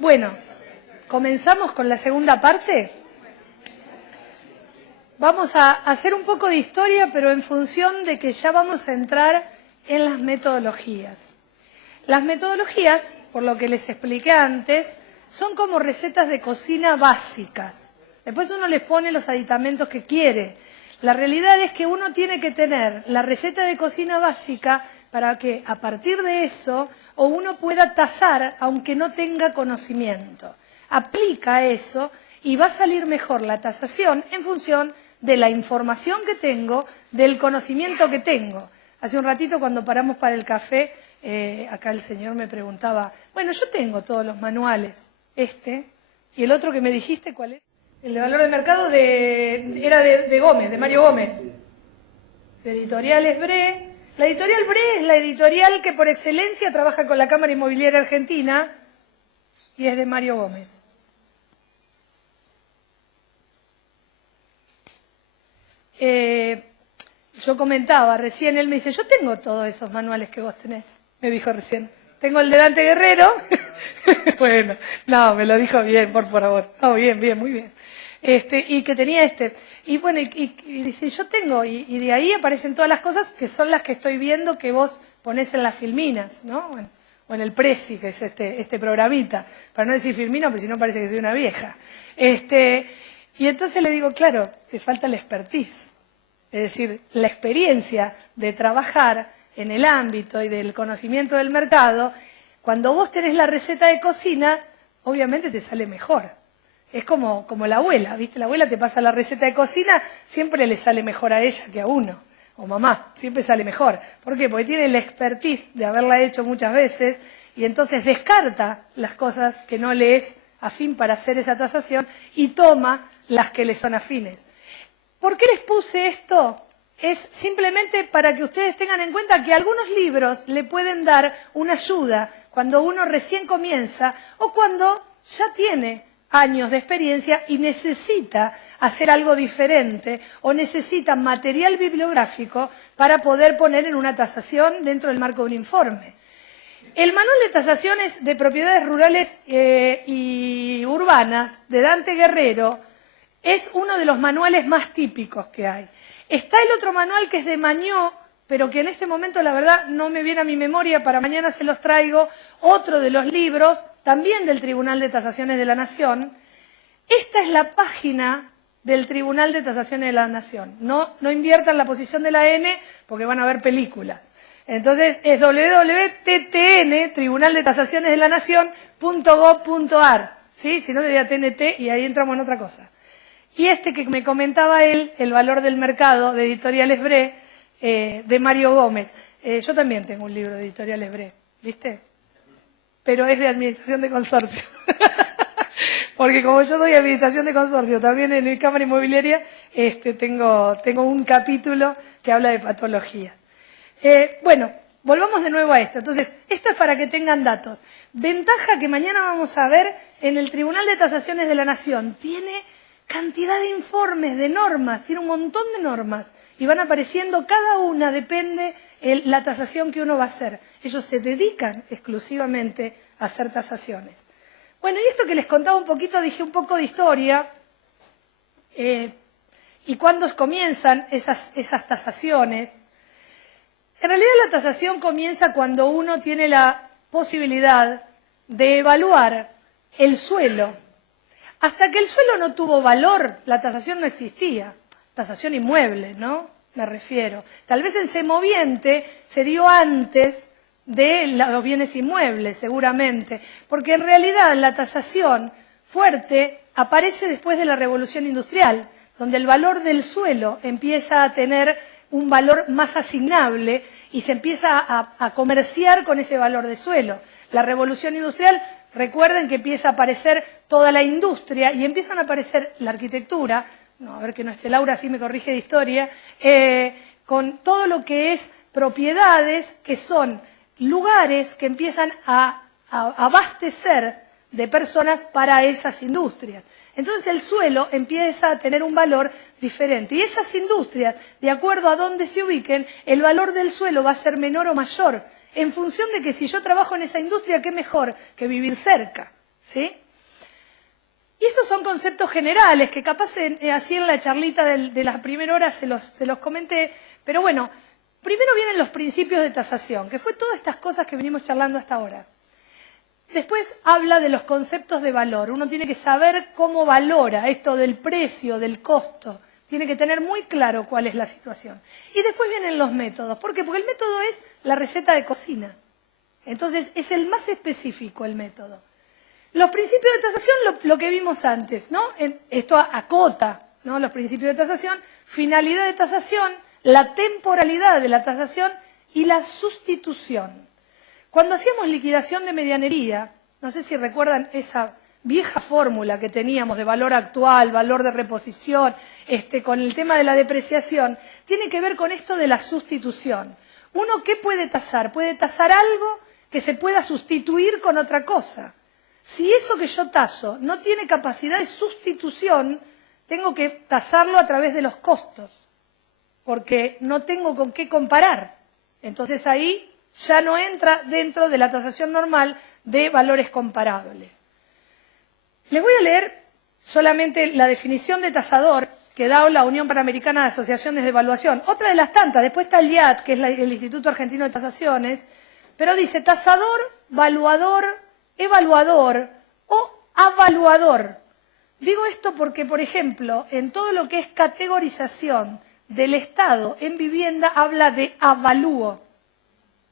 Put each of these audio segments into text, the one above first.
Bueno, comenzamos con la segunda parte. Vamos a hacer un poco de historia, pero en función de que ya vamos a entrar en las metodologías. Las metodologías, por lo que les expliqué antes, son como recetas de cocina básicas. Después uno les pone los aditamentos que quiere. La realidad es que uno tiene que tener la receta de cocina básica para que a partir de eso o uno pueda tasar aunque no tenga conocimiento. Aplica eso y va a salir mejor la tasación en función de la información que tengo, del conocimiento que tengo. Hace un ratito cuando paramos para el café, acá el señor me preguntaba, bueno, yo tengo todos los manuales, y el otro que me dijiste, ¿cuál es? El de valor de mercado era de Gómez, de Mario Gómez, de Editoriales Bre. La Editorial Bre es la editorial que por excelencia trabaja con la Cámara Inmobiliaria Argentina y es de Mario Gómez. Yo comentaba recién, él me dice, yo tengo todos esos manuales que vos tenés, me dijo recién. Tengo el de Dante Guerrero. Bueno, no, me lo dijo bien, por favor. No, bien, muy bien. Y que tenía Y bueno, y dice, yo tengo, y de ahí aparecen todas las cosas que son las que estoy viendo que vos ponés en las filminas, ¿no? O en el Prezi, que es este programita. Para no decir filmina, porque si no parece que soy una vieja. Y entonces le digo, claro, te falta la expertise. Es decir, la experiencia de trabajar en el ámbito y del conocimiento del mercado. Cuando vos tenés la receta de cocina, obviamente te sale mejor. Es como la abuela, ¿viste? La abuela te pasa la receta de cocina, siempre le sale mejor a ella que a uno. O mamá, siempre sale mejor. ¿Por qué? Porque tiene la expertise de haberla hecho muchas veces y entonces descarta las cosas que no le es afín para hacer esa tasación y toma las que le son afines. ¿Por qué les puse esto? Es simplemente para que ustedes tengan en cuenta que algunos libros le pueden dar una ayuda cuando uno recién comienza o cuando ya tiene años de experiencia y necesita hacer algo diferente o necesita material bibliográfico para poder poner en una tasación dentro del marco de un informe. El manual de tasaciones de propiedades rurales y urbanas de Dante Guerrero es uno de los manuales más típicos que hay. Está el otro manual que es de Mañó, pero que en este momento la verdad no me viene a mi memoria, para mañana se los traigo, otro de los libros, también del Tribunal de Tasaciones de la Nación. Esta es la página del Tribunal de Tasaciones de la Nación. No inviertan la posición de la N porque van a ver películas. Entonces es www.ttn, Tribunal de Tasaciones de la Nación.gov.ar, ¿sí? Si no sería TNT y ahí entramos en otra cosa. Y que me comentaba él, el valor del mercado de Editoriales Bre, de Mario Gómez. Yo también tengo un libro de Editoriales Bre, ¿viste? Pero es de administración de consorcio. Porque como yo doy administración de consorcio también en el Cámara Inmobiliaria, tengo un capítulo que habla de patología. Bueno, volvamos de nuevo a esto. Entonces, esto es para que tengan datos. Ventaja que mañana vamos a ver en el Tribunal de Tasaciones de la Nación. Tiene cantidad de informes, de normas, tiene un montón de normas y van apareciendo, cada una depende la tasación que uno va a hacer. Ellos se dedican exclusivamente a hacer tasaciones. Bueno, y esto que les contaba un poquito, dije un poco de historia y cuándo comienzan esas tasaciones. En realidad la tasación comienza cuando uno tiene la posibilidad de evaluar el suelo. Hasta que el suelo no tuvo valor, la tasación no existía. Tasación inmueble, ¿no? Me refiero. Tal vez el semoviente se dio antes de los bienes inmuebles, seguramente. Porque en realidad la tasación fuerte aparece después de la Revolución Industrial, donde el valor del suelo empieza a tener un valor más asignable y se empieza a comerciar con ese valor de suelo. La Revolución Industrial, recuerden que empieza a aparecer toda la industria y empiezan a aparecer la arquitectura, a ver que no esté Laura, así me corrige de historia, con todo lo que es propiedades que son lugares que empiezan a abastecer de personas para esas industrias. Entonces el suelo empieza a tener un valor diferente. Y esas industrias, de acuerdo a dónde se ubiquen, el valor del suelo va a ser menor o mayor, en función de que si yo trabajo en esa industria, qué mejor que vivir cerca, ¿sí? Y estos son conceptos generales que capaz así en la charlita de la primera hora se los comenté, pero bueno, primero vienen los principios de tasación, que fue todas estas cosas que venimos charlando hasta ahora. Después habla de los conceptos de valor. Uno tiene que saber cómo valora esto del precio, del costo. Tiene que tener muy claro cuál es la situación. Y después vienen los métodos. ¿Por qué? Porque el método es la receta de cocina. Entonces, es el más específico el método. Los principios de tasación, lo que vimos antes, ¿no? Esto acota, ¿no? Los principios de tasación, finalidad de tasación, la temporalidad de la tasación y la sustitución. Cuando hacíamos liquidación de medianería, no sé si recuerdan esa vieja fórmula que teníamos de valor actual, valor de reposición, con el tema de la depreciación, tiene que ver con esto de la sustitución. ¿Uno qué puede tasar? Puede tasar algo que se pueda sustituir con otra cosa. Si eso que yo taso no tiene capacidad de sustitución, tengo que tasarlo a través de los costos, porque no tengo con qué comparar. Entonces ahí ya no entra dentro de la tasación normal de valores comparables. Les voy a leer solamente la definición de tasador que da la Unión Panamericana de Asociaciones de Evaluación. Otra de las tantas, después está el IAT, que es el Instituto Argentino de Tasaciones, pero dice tasador, valuador, evaluador o avaluador. Digo esto porque, por ejemplo, en todo lo que es categorización del Estado en vivienda habla de avalúo.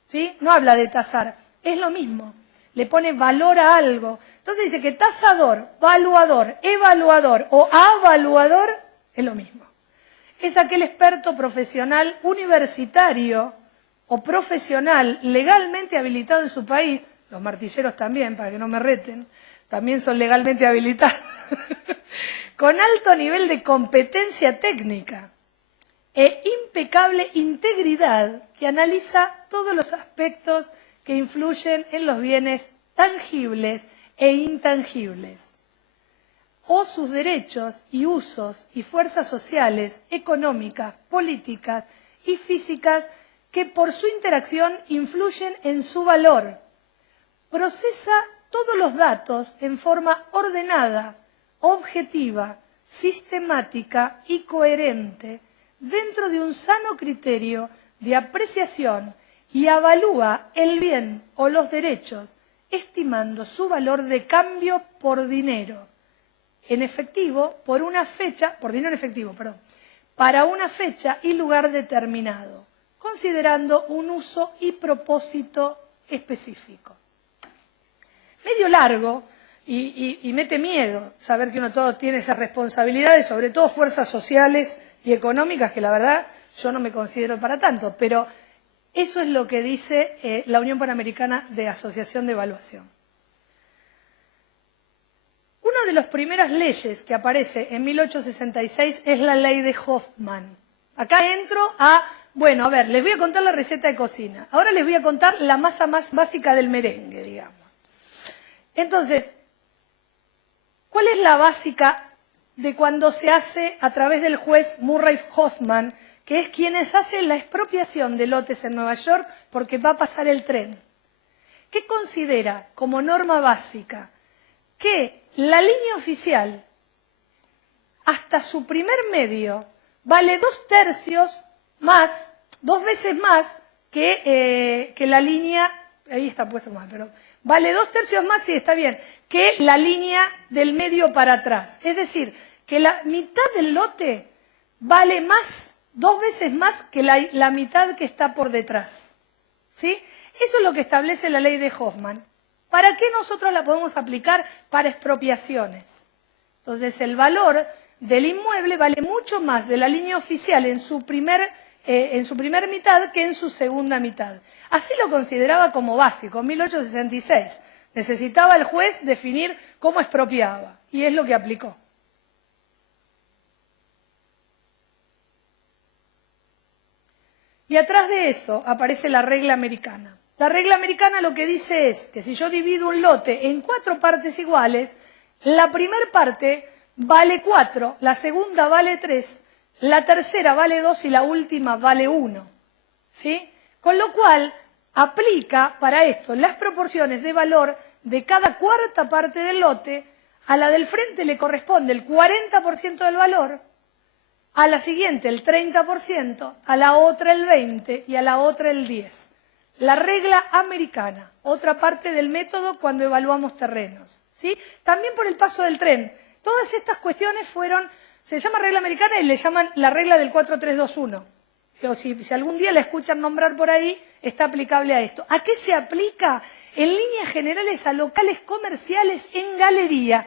¿Sí? No habla de tasar, es lo mismo, le pone valor a algo. Entonces dice que tasador, valuador, evaluador o avaluador es lo mismo. Es aquel experto profesional universitario o profesional legalmente habilitado en su país, los martilleros también, para que no me reten, también son legalmente habilitados, con alto nivel de competencia técnica e impecable integridad que analiza todos los aspectos que influyen en los bienes tangibles e intangibles, o sus derechos y usos y fuerzas sociales, económicas, políticas y físicas que por su interacción influyen en su valor. Procesa todos los datos en forma ordenada, objetiva, sistemática y coherente, dentro de un sano criterio de apreciación y avalúa el bien o los derechos, estimando su valor de cambio por dinero en efectivo por dinero en efectivo, para una fecha y lugar determinado, considerando un uso y propósito específico. Medio largo y mete miedo saber que uno todo tiene esas responsabilidades, sobre todo fuerzas sociales y económicas, que la verdad yo no me considero para tanto, pero eso es lo que dice la Unión Panamericana de Asociación de Evaluación. Una de las primeras leyes que aparece en 1866 es la ley de Hoffman. Acá entro a ver, les voy a contar la receta de cocina. Ahora les voy a contar la masa más básica del merengue, digamos. Entonces, ¿cuál es la básica de cuando se hace a través del juez Murray Hoffman, que es quienes hacen la expropiación de lotes en Nueva York porque va a pasar el tren? ¿Qué considera como norma básica? Que la línea oficial, hasta su primer medio, vale 2/3 más, 2 veces más que la línea, ahí está puesto mal, pero vale 2/3 más, sí, está bien, que la línea del medio para atrás. Es decir, que la mitad del lote vale más, 2 veces más que la mitad que está por detrás. ¿Sí? Eso es lo que establece la ley de Hoffman. ¿Para qué nosotros la podemos aplicar? Para expropiaciones. Entonces, el valor del inmueble vale mucho más de la línea oficial en su primer mitad que en su segunda mitad. Así lo consideraba como básico, en 1866. Necesitaba el juez definir cómo expropiaba, y es lo que aplicó. Y atrás de eso aparece la regla americana. La regla americana lo que dice es que si yo divido un lote en 4 partes iguales, la primera parte vale 4, la segunda vale 3, la tercera vale 2 y la última vale 1. ¿Sí? Con lo cual, aplica para esto las proporciones de valor de cada cuarta parte del lote, a la del frente le corresponde el 40% del valor, a la siguiente el 30%, a la otra el 20% y a la otra el 10%. La regla americana, otra parte del método cuando evaluamos terrenos, ¿sí? También por el paso del tren. Todas estas cuestiones se llama regla americana y le llaman la regla del 4321. O si algún día la escuchan nombrar por ahí, está aplicable a esto. ¿A qué se aplica? En líneas generales a locales comerciales en galería.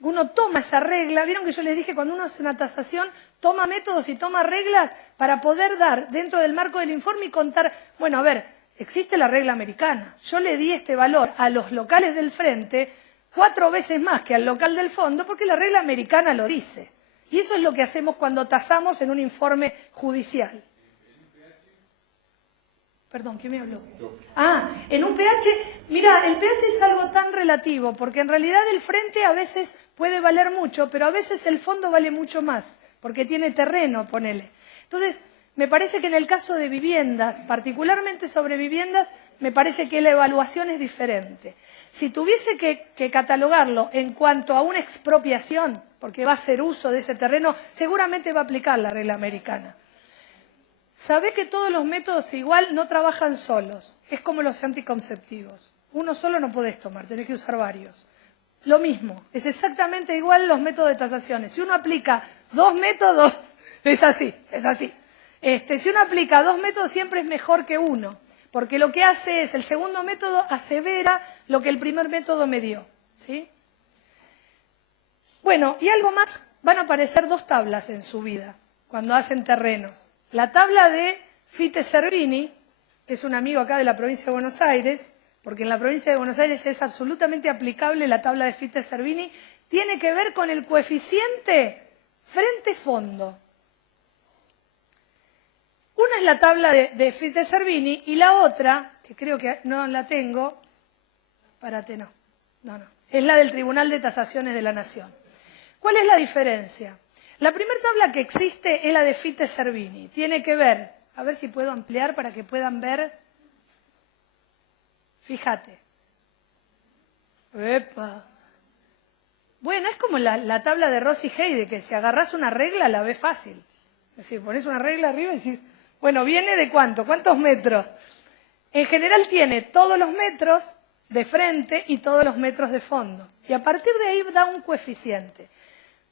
Uno toma esa regla, vieron que yo les dije, cuando uno hace una tasación, toma métodos y toma reglas para poder dar dentro del marco del informe y contar, bueno, a ver, existe la regla americana. Yo le di este valor a los locales del frente 4 veces más que al local del fondo porque la regla americana lo dice. Y eso es lo que hacemos cuando tasamos en un informe judicial. Perdón, ¿quién me habló? En un pH, mira, el pH es algo tan relativo, porque en realidad el frente a veces puede valer mucho, pero a veces el fondo vale mucho más, porque tiene terreno, ponele. Entonces, me parece que en el caso de viviendas, particularmente sobre viviendas, me parece que la evaluación es diferente. Si tuviese que catalogarlo en cuanto a una expropiación, porque va a hacer uso de ese terreno, seguramente va a aplicar la regla americana. Sabé que todos los métodos igual no trabajan solos, es como los anticonceptivos. Uno solo no podés tomar, tenés que usar varios. Lo mismo, es exactamente igual los métodos de tasaciones. Si uno aplica 2 métodos, es así, es así. Si uno aplica 2 métodos siempre es mejor que uno, porque lo que hace es, el segundo método asevera lo que el primer método me dio, ¿sí? Bueno, y algo más, van a aparecer 2 tablas en su vida, cuando hacen terrenos. La tabla de Fite Servini, que es un amigo acá de la provincia de Buenos Aires, porque en la provincia de Buenos Aires es absolutamente aplicable la tabla de Fite Servini, tiene que ver con el coeficiente frente-fondo. Una es la tabla de Fite Servini y la otra, que creo que no la tengo, es la del Tribunal de Tasaciones de la Nación. ¿Cuál es la diferencia? La primera tabla que existe es la de Fite Servini. Tiene que ver, a ver si puedo ampliar para que puedan ver. Fíjate. ¡Epa! Bueno, es como la tabla de Rossi Heide, que si agarrás una regla la ves fácil. Es decir, pones una regla arriba y decís, bueno, ¿viene de cuánto? ¿Cuántos metros? En general tiene todos los metros de frente y todos los metros de fondo. Y a partir de ahí da un coeficiente.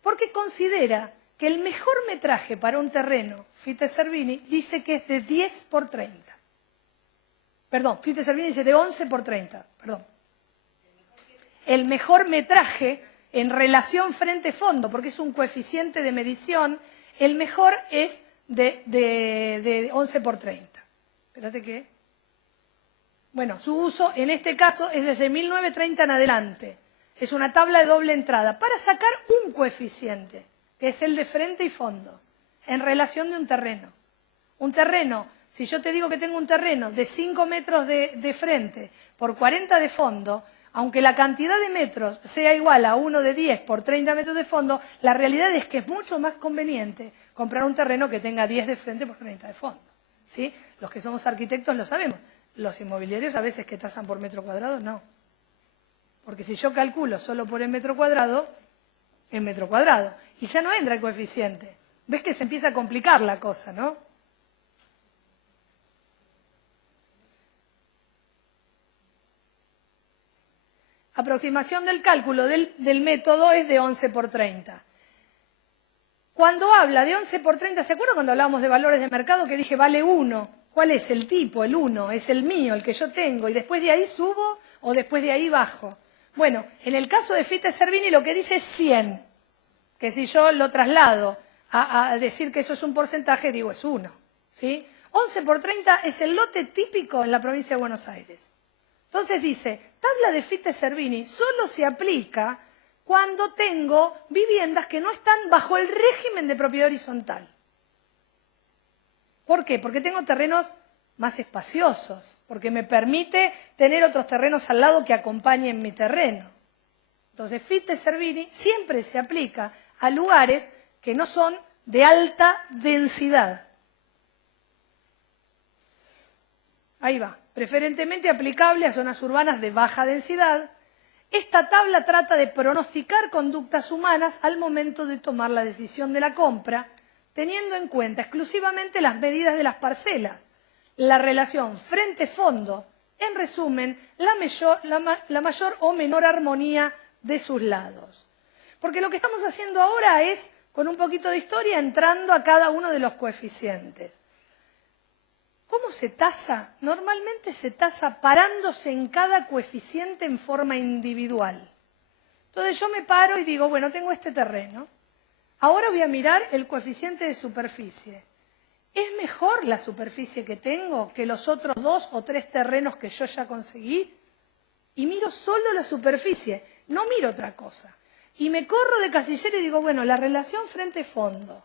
Porque considera que el mejor metraje para un terreno, Fite Servini, dice que es de 10 por 30. Perdón, Fite Servini dice de 11 por 30, perdón. El mejor metraje en relación frente-fondo, porque es un coeficiente de medición, el mejor es de 11 por 30. Espérate que... Bueno, su uso en este caso es desde 1930 en adelante. Es una tabla de doble entrada para sacar un coeficiente, que es el de frente y fondo, en relación de un terreno. Un terreno, si yo te digo que tengo un terreno de 5 metros de frente por 40 de fondo, aunque la cantidad de metros sea igual a uno de 10 por 30 metros de fondo, la realidad es que es mucho más conveniente comprar un terreno que tenga 10 de frente por 30 de fondo, ¿sí? Los que somos arquitectos lo sabemos. Los inmobiliarios a veces que tasan por metro cuadrado, no. Porque si yo calculo solo por el metro cuadrado, en metro cuadrado, y ya no entra el coeficiente. ¿Ves que se empieza a complicar la cosa, no? Aproximación del cálculo del método es de 11 por 30. Cuando habla de 11 por 30, ¿se acuerdan cuando hablábamos de valores de mercado que dije vale 1? ¿Cuál es el tipo? El 1, es el mío, el que yo tengo, y después de ahí subo o después de ahí bajo. Bueno, en el caso de Fite Servini lo que dice es 100, que si yo lo traslado a decir que eso es un porcentaje, digo es 1, ¿sí? 11 por 30 es el lote típico en la provincia de Buenos Aires. Entonces dice, tabla de Fite Servini solo se aplica cuando tengo viviendas que no están bajo el régimen de propiedad horizontal. ¿Por qué? Porque tengo terrenos más espaciosos, porque me permite tener otros terrenos al lado que acompañen mi terreno. Entonces, Fite Servini siempre se aplica a lugares que no son de alta densidad. Ahí va. Preferentemente aplicable a zonas urbanas de baja densidad. Esta tabla trata de pronosticar conductas humanas al momento de tomar la decisión de la compra, teniendo en cuenta exclusivamente las medidas de las parcelas, la relación frente-fondo, en resumen, la mayor o menor armonía de sus lados. Porque lo que estamos haciendo ahora es, con un poquito de historia, entrando a cada uno de los coeficientes. ¿Cómo se tasa? Normalmente se tasa parándose en cada coeficiente en forma individual. Entonces yo me paro y digo, bueno, tengo este terreno. Ahora voy a mirar el coeficiente de superficie. ¿Es mejor la superficie que tengo que los otros 2 o 3 terrenos que yo ya conseguí? Y miro solo la superficie, no miro otra cosa. Y me corro de casillero y digo, bueno, la relación frente-fondo,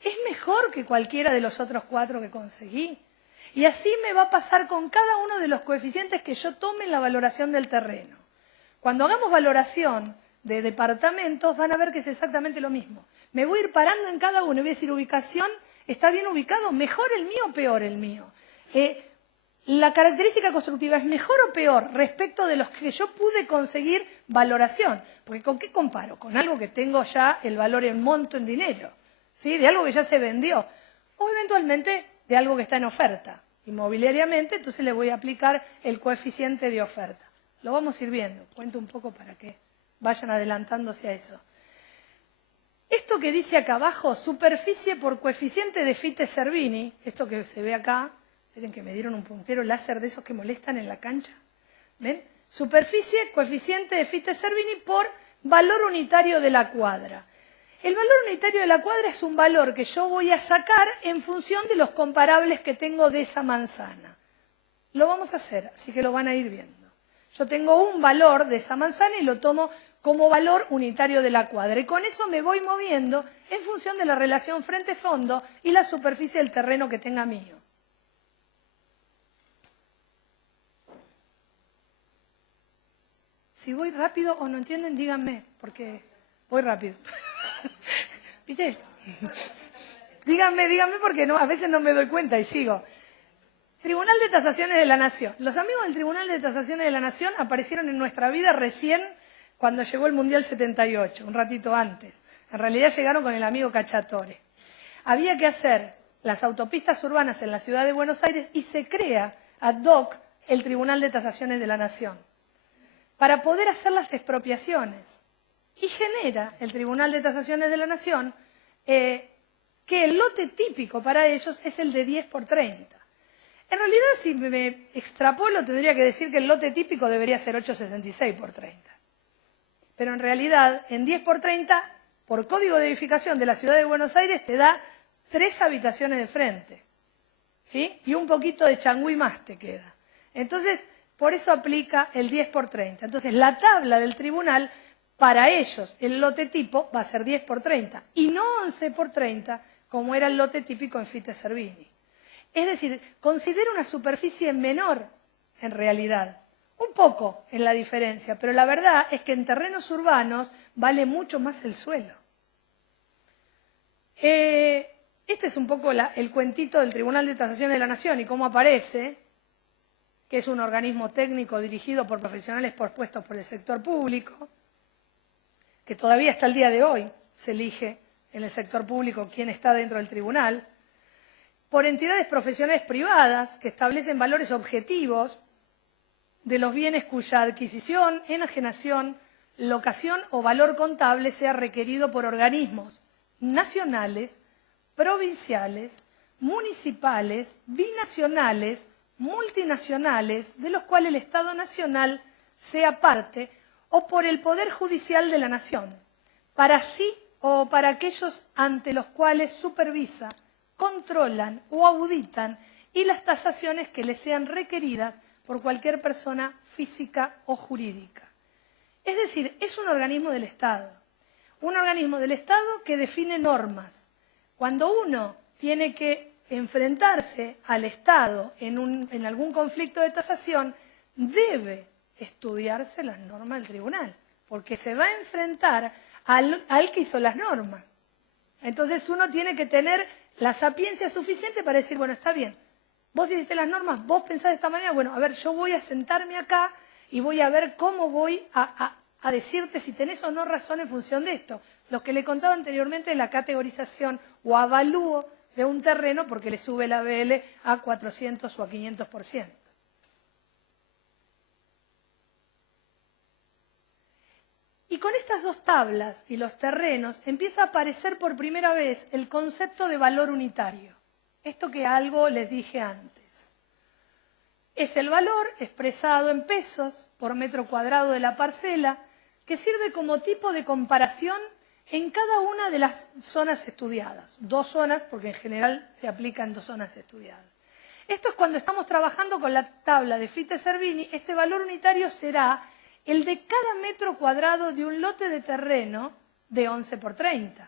¿es mejor que cualquiera de los otros 4 que conseguí? Y así me va a pasar con cada uno de los coeficientes que yo tome en la valoración del terreno. Cuando hagamos valoración de departamentos, van a ver que es exactamente lo mismo. Me voy a ir parando en cada uno y voy a decir, ubicación, ¿está bien ubicado? ¿Mejor el mío o peor el mío? La característica constructiva es mejor o peor respecto de los que yo pude conseguir valoración. Porque ¿con qué comparo? Con algo que tengo ya el valor en monto en dinero, ¿sí? De algo que ya se vendió. O eventualmente de algo que está en oferta. Inmobiliariamente, entonces le voy a aplicar el coeficiente de oferta. Lo vamos a ir viendo. Cuento un poco para que vayan adelantándose a eso. Esto que dice acá abajo, superficie por coeficiente de Fitte-Cervini, esto que se ve acá, miren que me dieron un puntero láser de esos que molestan en la cancha. ¿Ven? Superficie, coeficiente de Fitte-Cervini por valor unitario de la cuadra. El valor unitario de la cuadra es un valor que yo voy a sacar en función de los comparables que tengo de esa manzana. Lo vamos a hacer, así que lo van a ir viendo. Yo tengo un valor de esa manzana y lo tomo como valor unitario de la cuadra. Y con eso me voy moviendo en función de la relación frente-fondo y la superficie del terreno que tenga mío. Si voy rápido o no entienden, díganme, porque voy rápido. ¿Viste? Díganme porque no, a veces no me doy cuenta y sigo. Tribunal de Tasaciones de la Nación. Los amigos del Tribunal de Tasaciones de la Nación aparecieron en nuestra vida recién cuando llegó el Mundial 78, un ratito antes. En realidad llegaron con el amigo Cacciatore. Había que hacer las autopistas urbanas en la ciudad de Buenos Aires y se crea ad hoc el Tribunal de Tasaciones de la Nación para poder hacer las expropiaciones. Y genera el Tribunal de Tasaciones de la Nación que el lote típico para ellos es el de 10 por 30. En realidad, si me extrapolo, tendría que decir que el lote típico debería ser 8,66 por 30. Pero en realidad, en 10 por 30, por código de edificación de la ciudad de Buenos Aires, te da 3 habitaciones de frente, ¿sí? Y un poquito de changüí más te queda. Entonces, por eso aplica el 10 por 30. Entonces, la tabla del tribunal, para ellos, el lote tipo va a ser 10 por 30 y no 11 por 30, como era el lote típico en Fitte-Cervini. Es decir, considera una superficie menor en realidad. Un poco en la diferencia, pero la verdad es que en terrenos urbanos vale mucho más el suelo. Este es un poco el cuentito del Tribunal de Tasaciones de la Nación y cómo aparece, que es un organismo técnico dirigido por profesionales propuestos por el sector público, que todavía hasta el día de hoy se elige en el sector público quién está dentro del tribunal, por entidades profesionales privadas que establecen valores objetivos de los bienes cuya adquisición, enajenación, locación o valor contable sea requerido por organismos nacionales, provinciales, municipales, binacionales, multinacionales, de los cuales el Estado Nacional sea parte, o por el Poder Judicial de la Nación, para sí o para aquellos ante los cuales supervisa, controlan o auditan y las tasaciones que les sean requeridas por cualquier persona física o jurídica. Es decir, es un organismo del Estado. Un organismo del Estado que define normas. Cuando uno tiene que enfrentarse al Estado en algún conflicto de tasación, debe estudiarse las normas del tribunal, porque se va a enfrentar al que hizo las normas. Entonces uno tiene que tener la sapiencia suficiente para decir, bueno, está bien, Vos hiciste las normas, vos pensás de esta manera, bueno, a ver, yo voy a sentarme acá y voy a ver cómo voy a decirte si tenés o no razón en función de esto. Lo que le contaba anteriormente es la categorización o avalúo de un terreno porque le sube la BL a 400 o a 500%. Y con estas dos tablas y los terrenos empieza a aparecer por primera vez el concepto de valor unitario. Esto que algo les dije antes. Es el valor expresado en pesos por metro cuadrado de la parcela que sirve como tipo de comparación en cada una de las zonas estudiadas. 2 zonas, porque en general se aplica en 2 zonas estudiadas. Esto es cuando estamos trabajando con la tabla de Fitte-Cervini. Este valor unitario será el de cada metro cuadrado de un lote de terreno de 11 por 30.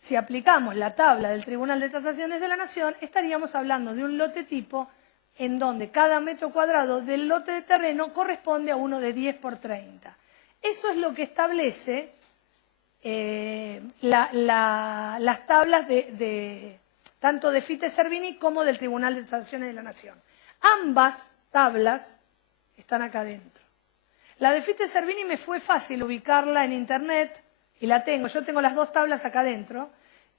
Si aplicamos la tabla del Tribunal de Tasaciones de la Nación, estaríamos hablando de un lote tipo en donde cada metro cuadrado del lote de terreno corresponde a uno de 10 por 30. Eso es lo que establece las tablas tanto de Fitte-Cervini como del Tribunal de Tasaciones de la Nación. Ambas tablas están acá adentro. La de Fitte-Cervini me fue fácil ubicarla en internet y la tengo. Yo tengo las 2 tablas acá adentro.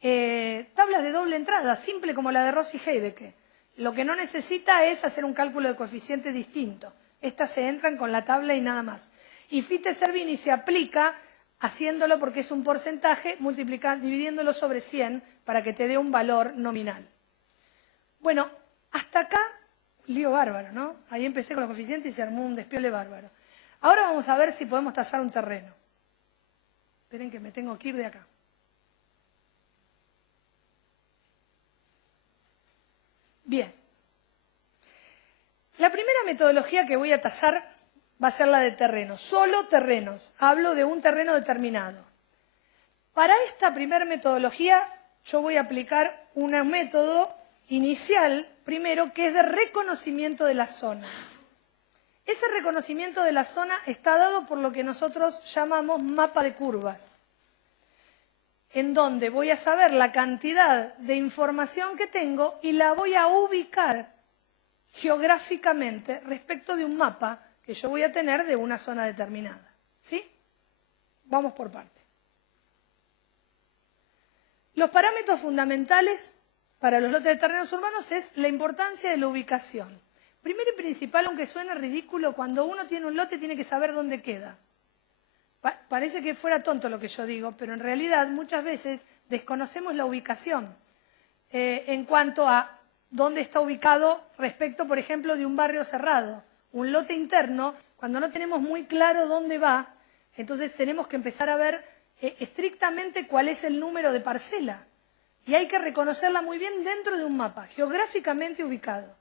Tablas de doble entrada, simple como la de Rossi Heidecke. Lo que no necesita es hacer un cálculo de coeficiente distinto. Estas se entran con la tabla y nada más. Y Fitte-Cervini se aplica haciéndolo porque es un porcentaje, dividiéndolo sobre 100 para que te dé un valor nominal. Bueno, hasta acá, lío bárbaro, ¿no? Ahí empecé con los coeficientes y se armó un despiole bárbaro. Ahora vamos a ver si podemos tasar un terreno. Esperen que me tengo que ir de acá. Bien. La primera metodología que voy a tasar va a ser la de terrenos. Solo terrenos. Hablo de un terreno determinado. Para esta primera metodología yo voy a aplicar un método inicial, primero, que es de reconocimiento de la zona. Ese reconocimiento de la zona está dado por lo que nosotros llamamos mapa de curvas, en donde voy a saber la cantidad de información que tengo y la voy a ubicar geográficamente respecto de un mapa que yo voy a tener de una zona determinada. ¿Sí? Vamos por parte. Los parámetros fundamentales para los lotes de terrenos urbanos es la importancia de la ubicación. Primero y principal, aunque suene ridículo, cuando uno tiene un lote tiene que saber dónde queda. Parece que fuera tonto lo que yo digo, pero en realidad muchas veces desconocemos la ubicación en cuanto a dónde está ubicado respecto, por ejemplo, de un barrio cerrado. Un lote interno, cuando no tenemos muy claro dónde va, entonces tenemos que empezar a ver estrictamente cuál es el número de parcela. Y hay que reconocerla muy bien dentro de un mapa, geográficamente ubicado.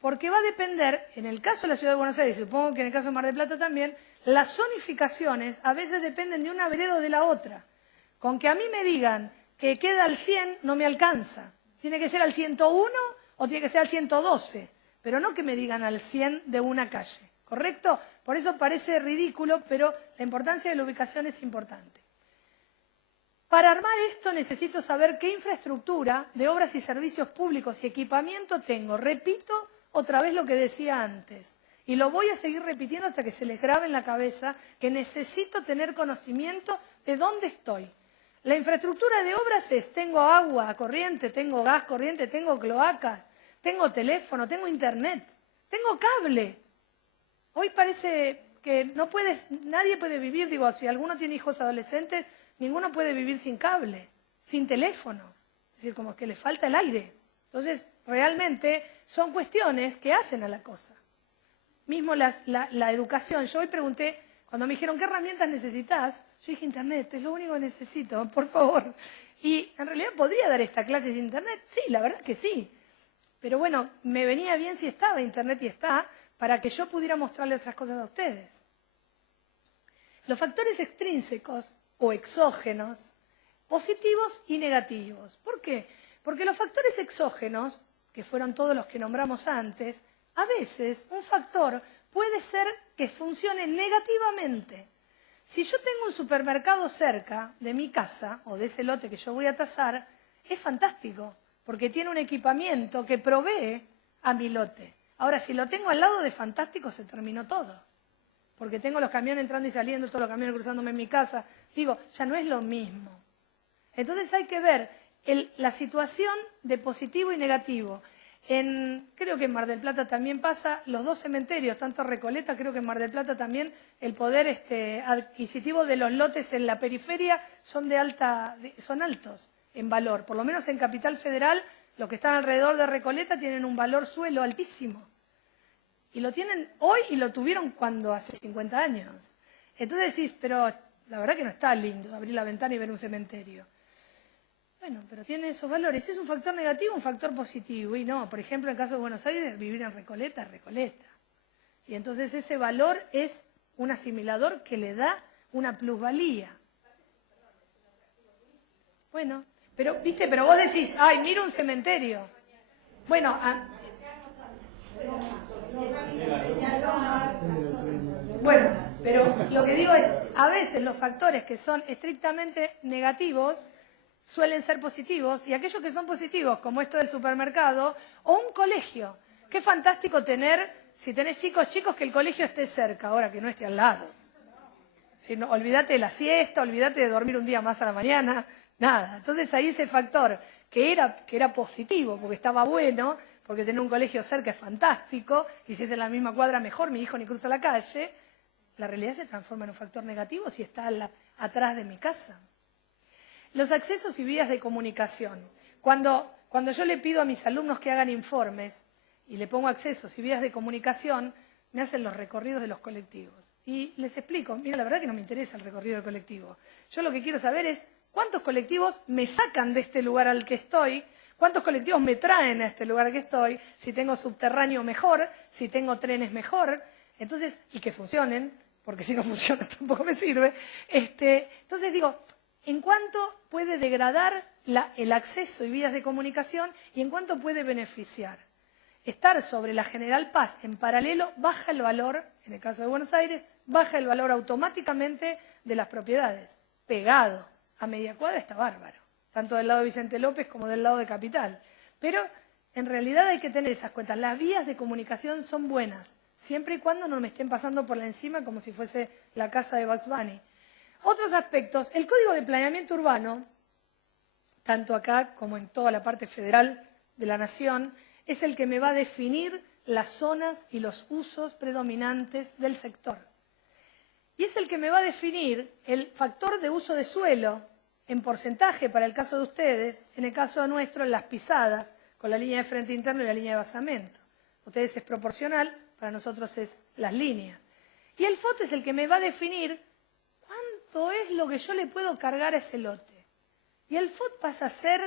Porque va a depender, en el caso de la Ciudad de Buenos Aires, supongo que en el caso de Mar del Plata también, las zonificaciones a veces dependen de una vereda o de la otra. Con que a mí me digan que queda al 100 no me alcanza. Tiene que ser al 101 o tiene que ser al 112, pero no que me digan al 100 de una calle, ¿correcto? Por eso parece ridículo, pero la importancia de la ubicación es importante. Para armar esto necesito saber qué infraestructura de obras y servicios públicos y equipamiento tengo. Repito otra vez lo que decía antes. Y lo voy a seguir repitiendo hasta que se les grabe en la cabeza que necesito tener conocimiento de dónde estoy. La infraestructura de obras es, tengo agua corriente, tengo gas corriente, tengo cloacas, tengo teléfono, tengo internet, tengo cable. Hoy parece que nadie puede vivir, digo, si alguno tiene hijos adolescentes, ninguno puede vivir sin cable, sin teléfono. Es decir, como que le falta el aire. Entonces, realmente son cuestiones que hacen a la cosa. Mismo la educación. Yo hoy pregunté, cuando me dijeron, ¿qué herramientas necesitas? Yo dije, internet, es lo único que necesito, por favor. Y en realidad, ¿podría dar esta clase sin internet? Sí, la verdad que sí. Pero bueno, me venía bien si estaba internet y está, para que yo pudiera mostrarle otras cosas a ustedes. Los factores extrínsecos o exógenos, positivos y negativos. ¿Por qué? Porque los factores exógenos, que fueron todos los que nombramos antes, a veces un factor puede ser que funcione negativamente. Si yo tengo un supermercado cerca de mi casa o de ese lote que yo voy a tasar, es fantástico, porque tiene un equipamiento que provee a mi lote. Ahora, si lo tengo al lado de fantástico, se terminó todo. Porque tengo los camiones entrando y saliendo, todos los camiones cruzándome en mi casa. Digo, ya no es lo mismo. Entonces hay que ver la situación de positivo y negativo. Creo que en Mar del Plata también pasa, los dos cementerios, tanto Recoleta, creo que en Mar del Plata también, el poder adquisitivo de los lotes en la periferia son altos en valor. Por lo menos en Capital Federal, los que están alrededor de Recoleta tienen un valor suelo altísimo. Y lo tienen hoy y lo tuvieron cuando hace 50 años. Entonces decís, pero la verdad que no está lindo abrir la ventana y ver un cementerio. Bueno, pero tiene esos valores. ¿Es un factor negativo o un factor positivo? Y no, por ejemplo, en el caso de Buenos Aires, vivir en Recoleta es Recoleta. Y entonces ese valor es un asimilador que le da una plusvalía. Bueno, pero, ¿viste? Pero vos decís, ay, mira un cementerio. Bueno, pero lo que digo es, a veces los factores que son estrictamente negativos suelen ser positivos, y aquellos que son positivos, como esto del supermercado, o un colegio. Qué fantástico tener, si tenés chicos, que el colegio esté cerca, ahora que no esté al lado. Si no, olvídate de la siesta, olvídate de dormir un día más a la mañana, nada. Entonces ahí ese factor que era positivo, porque estaba bueno, porque tener un colegio cerca es fantástico, y si es en la misma cuadra mejor, mi hijo ni cruza la calle, la realidad se transforma en un factor negativo si está atrás de mi casa. Los accesos y vías de comunicación. Cuando yo le pido a mis alumnos que hagan informes y le pongo accesos y vías de comunicación, me hacen los recorridos de los colectivos. Y les explico, mira, la verdad que no me interesa el recorrido del colectivo. Yo lo que quiero saber es cuántos colectivos me sacan de este lugar al que estoy, cuántos colectivos me traen a este lugar al que estoy, si tengo subterráneo mejor, si tengo trenes mejor, entonces, y que funcionen, porque si no funcionan tampoco me sirve. Entonces digo, ¿en cuánto puede degradar el acceso y vías de comunicación y en cuánto puede beneficiar? Estar sobre la General Paz en paralelo baja el valor, en el caso de Buenos Aires, baja el valor automáticamente de las propiedades. Pegado a media cuadra está bárbaro, tanto del lado de Vicente López como del lado de Capital. Pero en realidad hay que tener esas cuentas. Las vías de comunicación son buenas, siempre y cuando no me estén pasando por la encima como si fuese la casa de Bugs Bunny. Otros aspectos, el Código de Planeamiento Urbano, tanto acá como en toda la parte federal de la Nación, es el que me va a definir las zonas y los usos predominantes del sector. Y es el que me va a definir el factor de uso de suelo en porcentaje para el caso de ustedes, en el caso nuestro, en las pisadas, con la línea de frente interno y la línea de basamento. Ustedes es proporcional, para nosotros es las líneas. Y el FOT es el que me va a definir cuánto es lo que yo le puedo cargar a ese lote. Y el FOT pasa a ser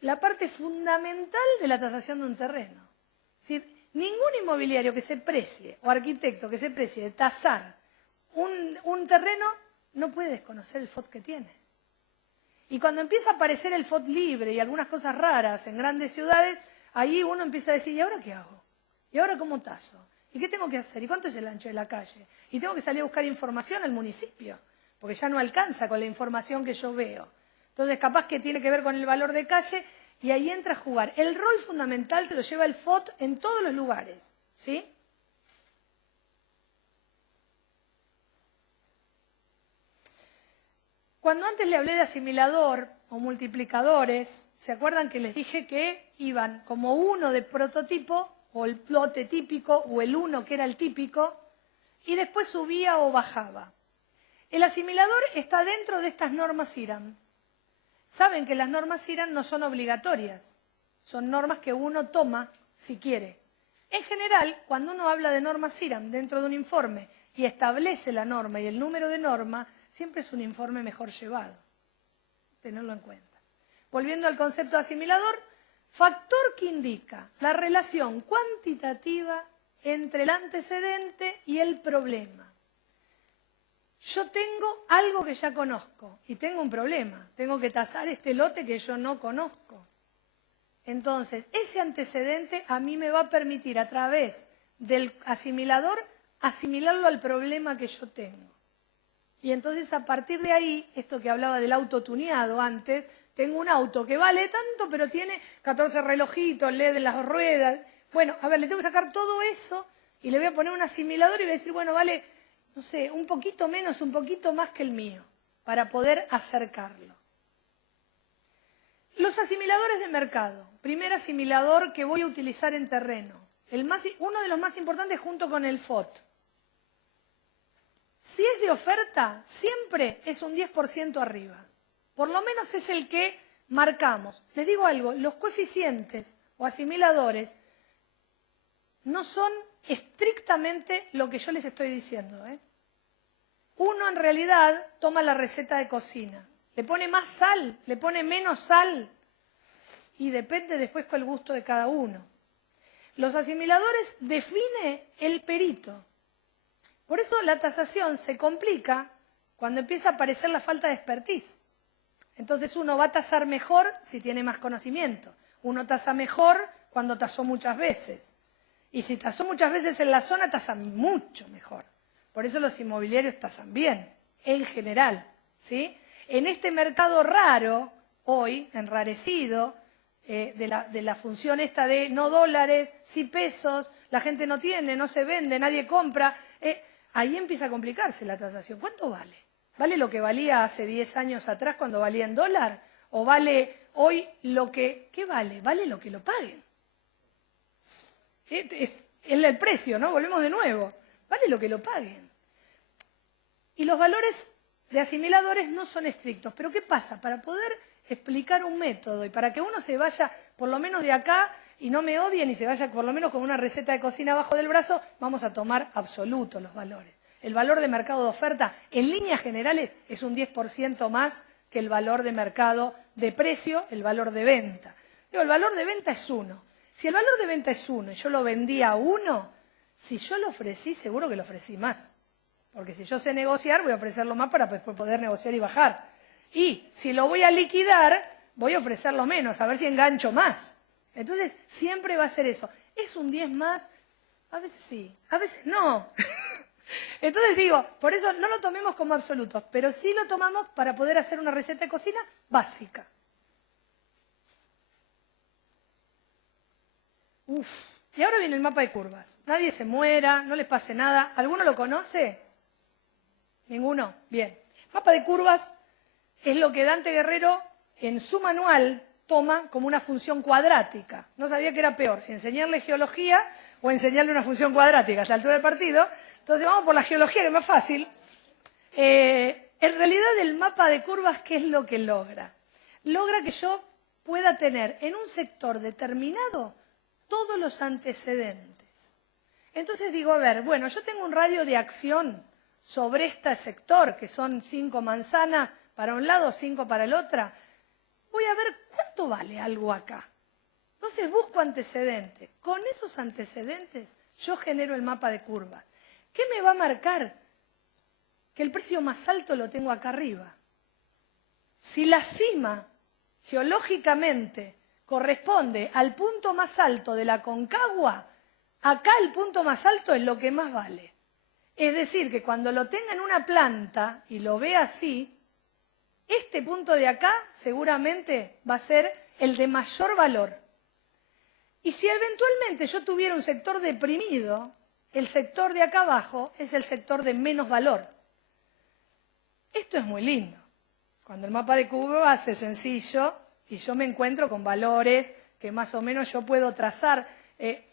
la parte fundamental de la tasación de un terreno. Es decir, ningún inmobiliario que se precie, o arquitecto que se precie de tasar un terreno, no puede desconocer el FOT que tiene. Y cuando empieza a aparecer el FOT libre y algunas cosas raras en grandes ciudades, ahí uno empieza a decir, ¿y ahora qué hago? ¿Y ahora cómo taso? ¿Y qué tengo que hacer? ¿Y cuánto es el ancho de la calle? Y tengo que salir a buscar información al municipio, porque ya no alcanza con la información que yo veo. Entonces, capaz que tiene que ver con el valor de calle y ahí entra a jugar. El rol fundamental se lo lleva el FOT en todos los lugares, ¿sí? Cuando antes le hablé de asimilador o multiplicadores, ¿se acuerdan que les dije que iban como uno de prototipo, o el lote típico, o el uno que era el típico, y después subía o bajaba? El asimilador está dentro de estas normas IRAM. Saben que las normas IRAM no son obligatorias, son normas que uno toma si quiere. En general, cuando uno habla de normas IRAM dentro de un informe y establece la norma y el número de norma, siempre es un informe mejor llevado. Tenerlo en cuenta. Volviendo al concepto de asimilador, factor que indica la relación cuantitativa entre el antecedente y el problema. Yo tengo algo que ya conozco y tengo un problema. Tengo que tasar este lote que yo no conozco. Entonces, ese antecedente a mí me va a permitir a través del asimilador asimilarlo al problema que yo tengo. Y entonces a partir de ahí, esto que hablaba del auto tuneado antes, tengo un auto que vale tanto, pero tiene 14 relojitos, LED en las ruedas. Bueno, a ver, le tengo que sacar todo eso y le voy a poner un asimilador y voy a decir, bueno, vale, no sé, un poquito menos, un poquito más que el mío, para poder acercarlo. Los asimiladores de mercado. Primer asimilador que voy a utilizar en terreno. Uno de los más importantes junto con el FOT. Si es de oferta, siempre es un 10% arriba. Por lo menos es el que marcamos. Les digo algo, los coeficientes o asimiladores no son estrictamente lo que yo les estoy diciendo, ¿eh? Uno en realidad toma la receta de cocina. Le pone más sal, le pone menos sal y depende después con el gusto de cada uno. Los asimiladores define el perito. Por eso la tasación se complica cuando empieza a aparecer la falta de expertise. Entonces uno va a tasar mejor si tiene más conocimiento. Uno tasa mejor cuando tasó muchas veces. Y si tasó muchas veces en la zona, tasa mucho mejor. Por eso los inmobiliarios tasan bien, en general, ¿sí? En este mercado raro, hoy, enrarecido, de la función esta de no dólares, sí pesos, la gente no tiene, no se vende, nadie compra, ahí empieza a complicarse la tasación. ¿Cuánto vale? ¿Vale lo que valía hace 10 años atrás cuando valía en dólar? ¿O vale hoy lo que... ¿Qué vale? Vale lo que lo paguen. Es el precio, ¿no? Volvemos de nuevo. Vale lo que lo paguen. Y los valores de asimiladores no son estrictos. Pero ¿qué pasa? Para poder explicar un método y para que uno se vaya por lo menos de acá y no me odien y se vaya por lo menos con una receta de cocina abajo del brazo, vamos a tomar absolutos los valores. El valor de mercado de oferta, en líneas generales, es un 10% más que el valor de mercado de precio, el valor de venta. Digo, el valor de venta es 1. Si el valor de venta es 1 y yo lo vendía a 1, si yo lo ofrecí, seguro que lo ofrecí más. Porque si yo sé negociar, voy a ofrecerlo más para después poder negociar y bajar. Y si lo voy a liquidar, voy a ofrecerlo menos, a ver si engancho más. Entonces, siempre va a ser eso. ¿Es un 10 más? A veces sí, a veces no. Entonces digo, por eso no lo tomemos como absolutos, pero sí lo tomamos para poder hacer una receta de cocina básica. Y ahora viene el mapa de curvas. Nadie se muera, no les pase nada. ¿Alguno lo conoce? ¿Ninguno? Bien. Mapa de curvas es lo que Dante Guerrero en su manual toma como una función cuadrática. No sabía que era peor, si enseñarle geología o enseñarle una función cuadrática a esta altura del partido. Entonces vamos por la geología, que es más fácil. En realidad el mapa de curvas, ¿qué es lo que logra? Logra que yo pueda tener en un sector determinado todos los antecedentes. Entonces digo, a ver, bueno, yo tengo un radio de acción sobre este sector, que son 5 manzanas para un lado, 5 para el otro. Voy a ver cuánto vale algo acá. Entonces busco antecedentes. Con esos antecedentes yo genero el mapa de curvas. ¿Qué me va a marcar? Que el precio más alto lo tengo acá arriba. Si la cima, geológicamente, corresponde al punto más alto de la Concagua, acá el punto más alto es lo que más vale. Es decir, que cuando lo tenga en una planta y lo vea así, este punto de acá seguramente va a ser el de mayor valor. Y si eventualmente yo tuviera un sector deprimido, el sector de acá abajo es el sector de menos valor. Esto es muy lindo. Cuando el mapa de curvas es sencillo y yo me encuentro con valores que más o menos yo puedo trazar.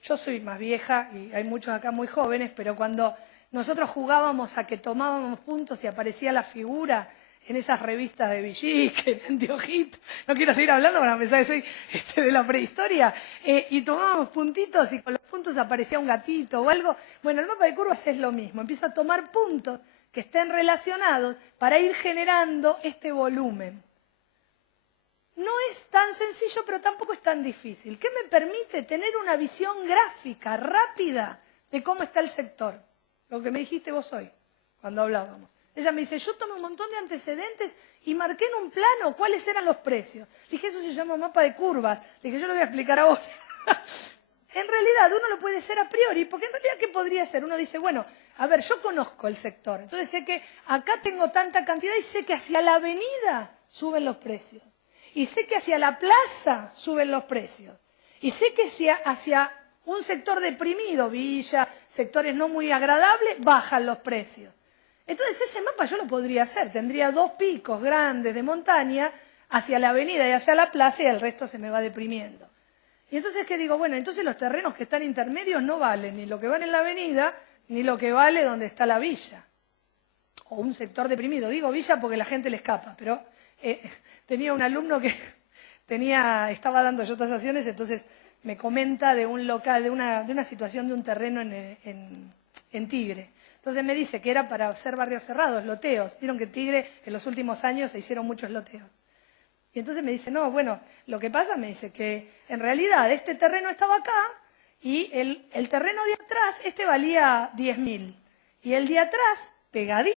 Yo soy más vieja y hay muchos acá muy jóvenes, pero cuando nosotros jugábamos a que tomábamos puntos y aparecía la figura en esas revistas de Villique, en Anteojito, no quiero seguir hablando para empezar a decir de la prehistoria, y tomábamos puntitos y con los puntos aparecía un gatito o algo. Bueno, el mapa de curvas es lo mismo, empiezo a tomar puntos que estén relacionados para ir generando este volumen. No es tan sencillo, pero tampoco es tan difícil. ¿Qué me permite tener una visión gráfica, rápida, de cómo está el sector? Lo que me dijiste vos hoy, cuando hablábamos. Ella me dice, yo tomé un montón de antecedentes y marqué en un plano cuáles eran los precios. Le dije, eso se llama mapa de curvas. Le dije, yo lo voy a explicar ahora. en realidad uno lo puede ser a priori, porque en realidad ¿qué podría ser? Uno dice, bueno, a ver, yo conozco el sector, entonces sé que acá tengo tanta cantidad y sé que hacia la avenida suben los precios. Y sé que hacia la plaza suben los precios. Y sé que hacia un sector deprimido, villa, sectores no muy agradables, bajan los precios. Entonces ese mapa yo lo podría hacer. Tendría 2 picos grandes de montaña hacia la avenida y hacia la plaza y el resto se me va deprimiendo. Y entonces, ¿qué digo? Bueno, entonces los terrenos que están intermedios no valen ni lo que vale en la avenida ni lo que vale donde está la villa. O un sector deprimido. Digo villa porque la gente le escapa, pero tenía un alumno que estaba dando yo tasaciones, entonces me comenta de un local, de una situación de un terreno en Tigre. Entonces me dice que era para hacer barrios cerrados, loteos. Vieron que en Tigre en los últimos años se hicieron muchos loteos. Y entonces me dice, no, bueno, lo que pasa, me dice, que en realidad este terreno estaba acá y el terreno de atrás, este valía 10.000. Y el de atrás, pegadito